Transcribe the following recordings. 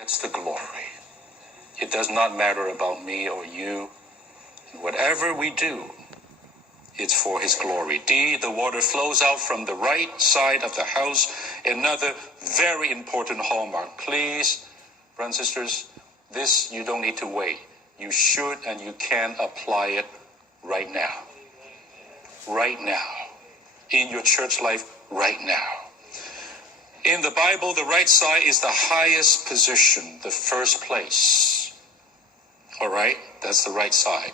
gets the glory. It does not matter about me or you. Whatever we do, it's for his glory. D, the water flows out from the right side of the house. Another very important hallmark. Please, brothers and sisters, this you don't need to wait. You should and you can apply it right now. Right now. In your church life, right now. In the Bible, the right side is the highest position, the first place. All right? That's the right side.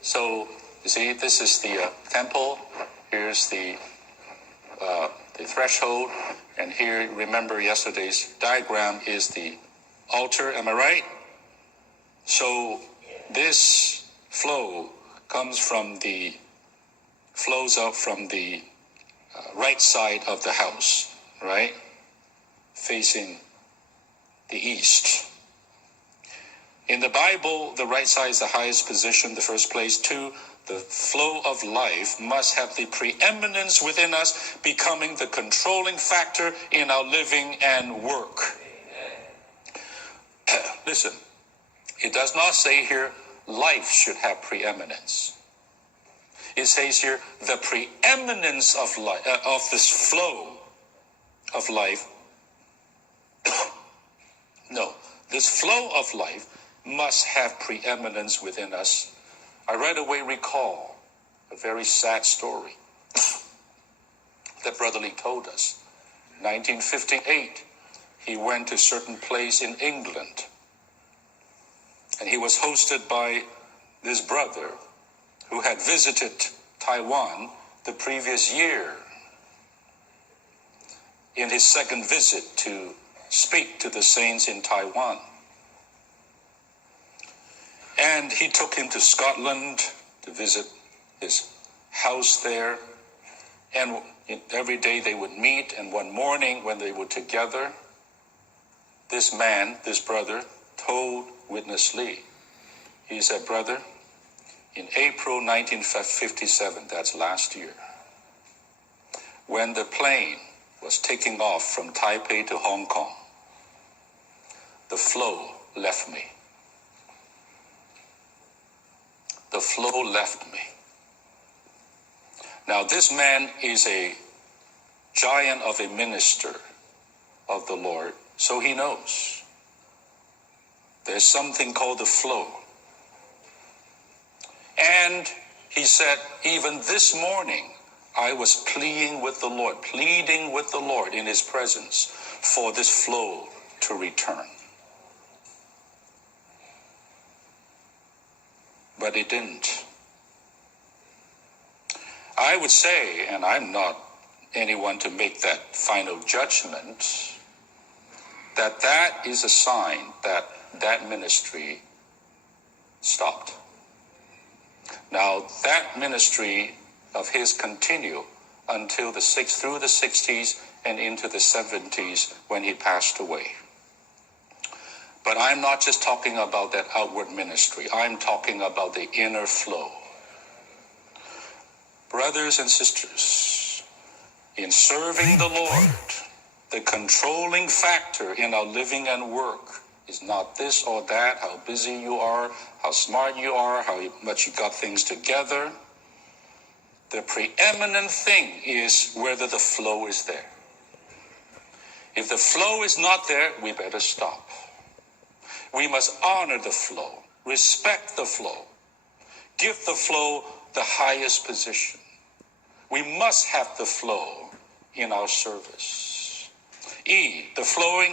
So, you see, this is the temple. Here's the threshold. And here, remember yesterday's diagram, is the altar. Am I right? So, this flows out from the right side of the house, right? Facing the east. In the Bible, the right side is the highest position, the first place. 2, the flow of life must have the preeminence within us, becoming the controlling factor in our living and work. Listen, it does not say here life should have preeminence. It says here the preeminence of life, of this flow of life. No, this flow of life must have preeminence within us. I right away recall a very sad story that Brother Lee told us. 1958, he went to a certain place in England, and he was hosted by this brother who had visited Taiwan the previous year in his second visit to speak to the saints in Taiwan. And he took him to Scotland to visit his house there. And every day they would meet, and one morning when they were together, this man, this brother, told Witness Lee, he said, "Brother, in April 1957, that's last year, when the plane was taking off from Taipei to Hong Kong, the flow left me. The flow left me." Now, this man is a giant of a minister of the Lord, so he knows there's something called the flow. And he said, even this morning, I was pleading with the Lord in his presence for this flow to return. But it didn't. I would say, and I'm not anyone to make that final judgment, that is a sign that that ministry stopped. Now, that ministry of his continued until through the 60s and into the 70s when he passed away. But I'm not just talking about that outward ministry. I'm talking about the inner flow. Brothers and sisters, in serving the Lord, the controlling factor in our living and work is not this or that, how busy you are, how smart you are, how much you got things together. The preeminent thing is whether the flow is there. If the flow is not there, we better stop. We must honor the flow, respect the flow, give the flow the highest position. We must have the flow in our service. E, the flowing